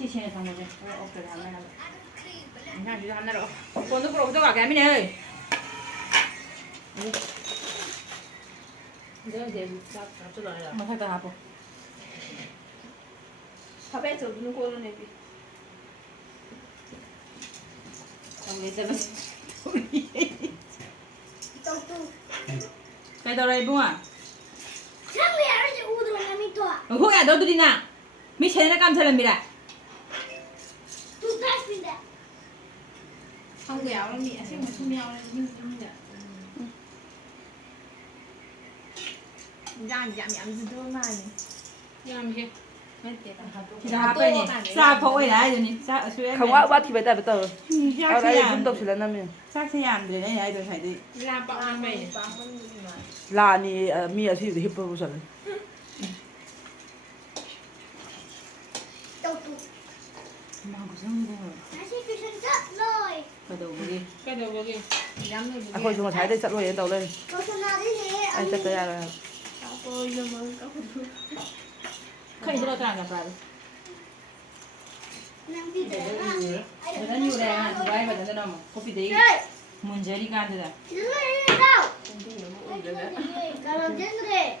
ที่เชนทำมาเลยโอเคทำได้แล้วน่าจะทำได้หรอคนต้องโปรต้องหลักแกไม่เลยเดี๋ยวจะลอยแล้วมาทักตาหาปุ๊บพาไปสู่นุ่งโค้ดเลยพี่ทำเลยจะมาไปตัวอะไรบ้างช่างเลยอะไรจะอู้ตัวนั้นไม่ตัวโอ้ยตัวดีน่ะไม่ใช่นะการเฉลิมไม่ได้ตัวได้สิเด้ห้องเดียวมันมีอะไรมันชุ่มยาวเลยยิ่งเนี่ยย่างจะโดนมาเนี่ยย่างมีไม่เจ็บที่ทำไปเนี่ยซาโผล่ได้เดี๋ยวนี้ซาช่วยคำว่าที่ไปแต่ไปเตอเอาอะไรขึ้นตกสิแล้วนั่นเนี่ยซากสยามเดี๋ยวนี้ไอ้ตัวใส่ดิลาปะไม่ลานี่มีอาชีพที่ฮิปโปโปสันมากูสั่งกูอาชีพคือฉันจะเลยกระโดดบุกี้ย้ำเลยไอ้คนชมไทยได้สักร้อยเยนต่อเลยโฆษณาที่นี่ไอ้จักรยานอะไรเคยดูตลาดกับปลานั่งที่เดิมนั่งอยู่แรงไว้แบบนั้นนะมั้งเขาปิดได้มุนเจริกันเถอะ